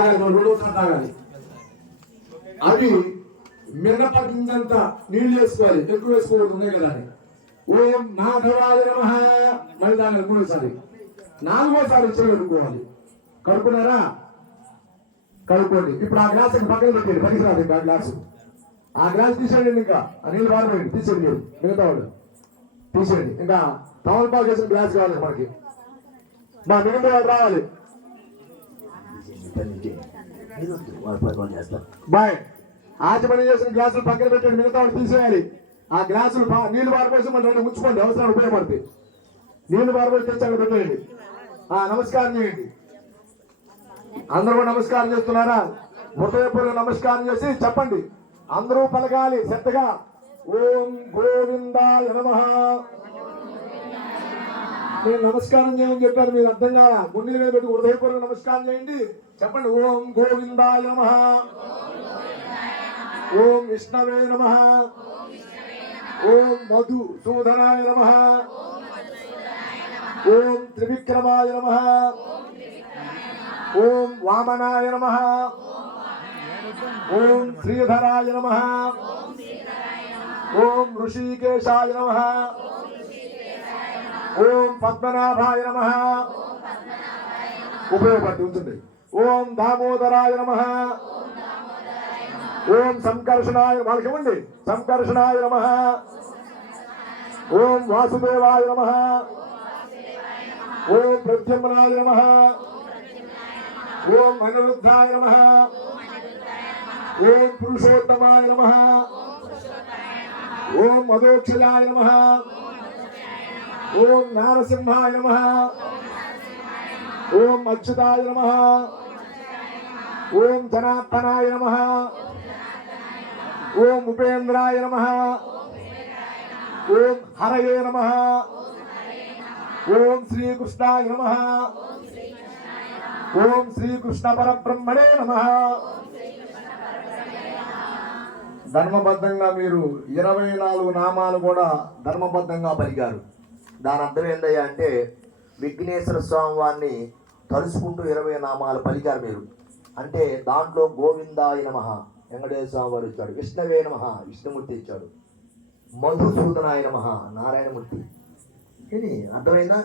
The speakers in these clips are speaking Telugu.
తాగాలి, మనం రెండోసారి తాగాలి. అవి మినపగింజంత నీళ్ళు వేసుకోవాలి, ఎక్కువ వేసుకోకూడదు, ఉన్నాయి కదా అని. ఓం మాధవాయ నమః మళ్ళీ తాగాలి మూడోసారి. నాలుగోసారి కడుక్కోవాలి. కడుక్కున్నారా? కడుక్కోండి. ఇప్పుడు ఆ గ్లాస్ పక్కన పెట్టండి, పనికిరాదు ఇంకా ఆ గ్లాసు. ఆ గ్లాస్ తీసేయండి, ఇంకా ఆ నీళ్ళు పారిపోయండి, తీసేయండి. మీరు మిగతా వాళ్ళు తీసేయండి. ఇంకా తమలపాకు చేసిన గ్లాస్ కావాలి మనకి, మా మిగతా వాళ్ళు రావాలి. బాయ్ ఆచమని చేసిన గ్లాసులు పక్కన పెట్టండి, మిగతా వాళ్ళు తీసేయాలి. ఆ గ్లాసులు నీళ్లు పారిపోసి మన రెండు ఉంచుకోండి, అవసరాలు ఉపయోగపడతాయి. నీళ్లు పారిపోసి తెచ్చి అక్కడ పెట్టండి. నమస్కారం చేయండి. అందరూ కూడా నమస్కారం చేస్తున్నారా? హృదయపూర్వక నమస్కారం చేసి చెప్పండి, అందరూ పలకాలి శ్రద్ధగా. ఓం గోవిందాయ నమః. నేను నమస్కారం చేయమని చెప్పాను, మీరు అర్థం కాదా? గుండెల మీద పెట్టి హృదయపూర్వక నమస్కారం చేయండి. చెప్పండి, ఓం గోవిందాయ నమః, ఓం విష్ణవే నమః, ఓం మధుసూదనాయ నమః, ఓం త్రివిక్రమాయ నమః, ఓం వామనాయ నమః, ఓం శ్రీధరాయ నమః, ఓం ఋషికేశాయ నమః, ఓం పద్మనాభాయ నమః. ఉపయోగపడి ఉంటుంది. ఓం దామోదరాయ నమః, ఓం సంకర్షణాయ, వాళ్ళకి ఇవ్వండి, సంకర్షణాయ నమః, ఓం వాసుదేవాయ నమః, ఓం ప్రద్యుమ్నాయ నమః, ఓం అనిరుద్ధాయ నమః, ఓం పురుషోత్తమాయ నమః, ఓం మధోక్షజాయ నమః, ఓం నారసింహాయ నమః, ఓం అచ్యుతాయ నమః, ఓం జనార్దనాయ నమః, ఓం ఉపేంద్రాయ నమః, ఓం హరయే నమః, ఓం శ్రీకృష్ణాయ నమః, ఓం శ్రీకృష్ణ పరబ్రహ్మణే నమః. ధర్మబద్ధంగా మీరు 24 నామాలు కూడా ధర్మబద్ధంగా పలికారు. దాని అర్థం ఏంటయ్యా అంటే విఘ్నేశ్వర స్వామి వారిని తలుచుకుంటూ 20 నామాలు పలికారు మీరు. అంటే దాంట్లో గోవిందాయ నమః వెంకటేశ్వర స్వామి వారు ఇచ్చాడు, విష్ణవే నమః విష్ణుమూర్తి ఇచ్చాడు, మధుసూదనాయ నమః నారాయణమూర్తి. ఇది అర్థమైందా?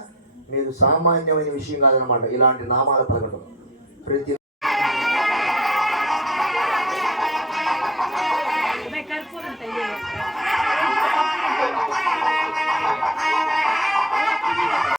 మీరు సామాన్యమైన విషయం కాదనమాట ఇలాంటి నామాలు పలకటం. ప్రతి